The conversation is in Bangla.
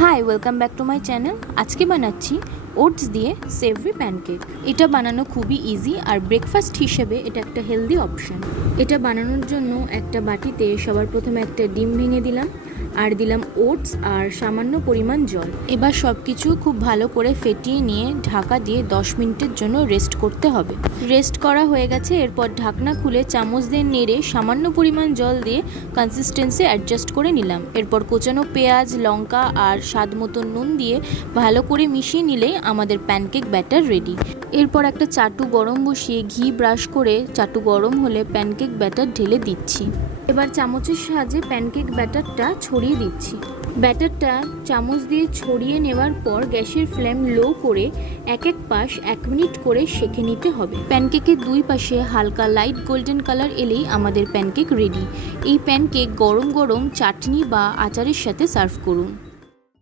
High, welcome back to my channel. আজকে বানাচ্ছি ওটস দিয়ে সেভরি প্যানকেক। এটা বানানো খুবই ইজি আর ব্রেকফাস্ট হিসেবে এটা একটা হেলদি অপশান। এটা বানানোর জন্য একটা বাটিতে সবার প্রথমে একটা ডিম ভেঙে দিলাম আর দিলাম ওটস আর সামান্য পরিমাণ জল। এবার সব কিছু খুব ভালো করে ফেটিয়ে নিয়ে ঢাকা দিয়ে 10 মিনিটের জন্য রেস্ট করতে হবে। রেস্ট করা হয়ে গেছে। এরপর ঢাকনা খুলে চামচ দিয়ে নেড়ে সামান্য পরিমাণ জল দিয়ে কনসিস্টেন্সি অ্যাডজাস্ট করে নিলাম। এরপর কোচানো পেঁয়াজ, লঙ্কা আর স্বাদ মতো নুন দিয়ে ভালো করে মিশিয়ে নিলেই আমাদের প্যানকেক ব্যাটার রেডি। এরপর একটা চাটু গরম বসিয়ে ঘি ব্রাশ করে চাটু গরম হলে প্যানকেক ব্যাটার ঢেলে দিচ্ছি। এবার চামচের সাহায্যে প্যানকেক ব্যাটারটা ছড়িয়ে দিচ্ছি। ব্যাটারটা চামচ দিয়ে ছড়িয়ে নেওয়ার পর গ্যাসের ফ্লেম লো করে এক পাশ 1 মিনিট করে সেঁকে নিতে হবে। প্যানকেকের দুই পাশে হালকা লাইট গোল্ডেন কালার এলেই আমাদের প্যানকেক রেডি। এই প্যানকেক গরম গরম চাটনি বা আচারের সাথে সার্ভ করুন।